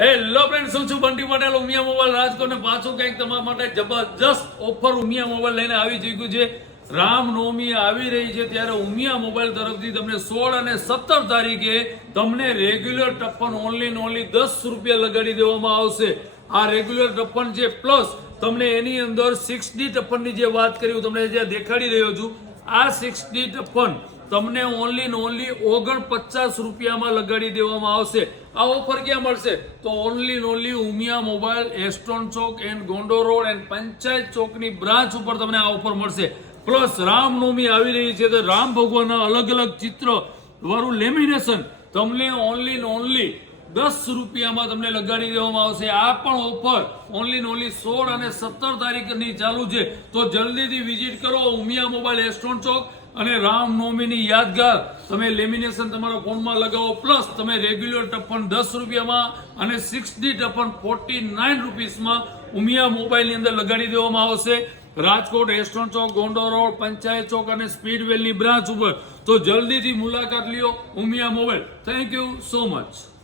Hello friend શું છું Bunty Patel, Umiya mobile Rajkot પાછું કંઈક તમારા માટે જબરજસ્ત ઓફર ઉમિયા મોબાઈલ લઈને આવી ચૂક્યું છે. રામનવમી આવી રહી છે ત્યારે ઉમિયા મોબાઈલ તરફથી તમને સોળ અને સત્તર તારીખે તમને રેગ્યુલર ટપ્પન ઓનલી ને ઓનલી દસ રૂપિયા લગાડી દેવામાં આવશે. આ રેગ્યુલર ટપ્પન છે પ્લસ તમને એની અંદર સિક્સ ડી ટપ્પનની જે વાત કરી, હું તમને જે દેખાડી રહ્યો છું આ સિક્સ ડી ટપ્પન તમને ઓનલી ને ઓનલી ઓગણ પચાસ રૂપિયામાં લગાડી દેવામાં આવશે. આ ઓફર ક્યાં મળશે? તો only only Umiya mobile Astron Chowk and Gondal road and Panchayat ચોકની branch ઉપર તમને આ ઓફર મળશે. પ્લસ રામનવમી આવી રહી છે તો રામ ભગવાનના અલગ અલગ ચિત્ર વાળું લેમિનેશન તમને ઓનલી ને ઓનલી દસ રૂપિયામાં તમને લગાડી દેવામાં આવશે. આ પણ ઓફર ઓનલી ઓનલી સોળ અને સત્તર તારીખની ચાલુ છે. તો જલ્દીથી વિઝિટ કરો ઉમિયા મોબાઈલ એસ્ટોન ચોક અને રામનવમીની યાદગાર. તમે લેમિનેશન તમારા ફોનમાં લગાવો. પ્લસ તમે રેગ્યુલર ટપ્પણ દસ રૂપિયામાં અને સિક્સ ડી ટપ્પણ ફોર્ટી નાઇન રૂપીસમાં ઉમિયા મોબાઈલની અંદર લગાડી દેવામાં આવશે. રાજકોટ એસ્ટોન ચોક ગોંડો રોડ, પંચાયત ચોક અને સ્પીડવેલની બ્રાન્ચ ઉપર. તો જલ્દીથી મુલાકાત લ્યો Umiya mobile thank you so much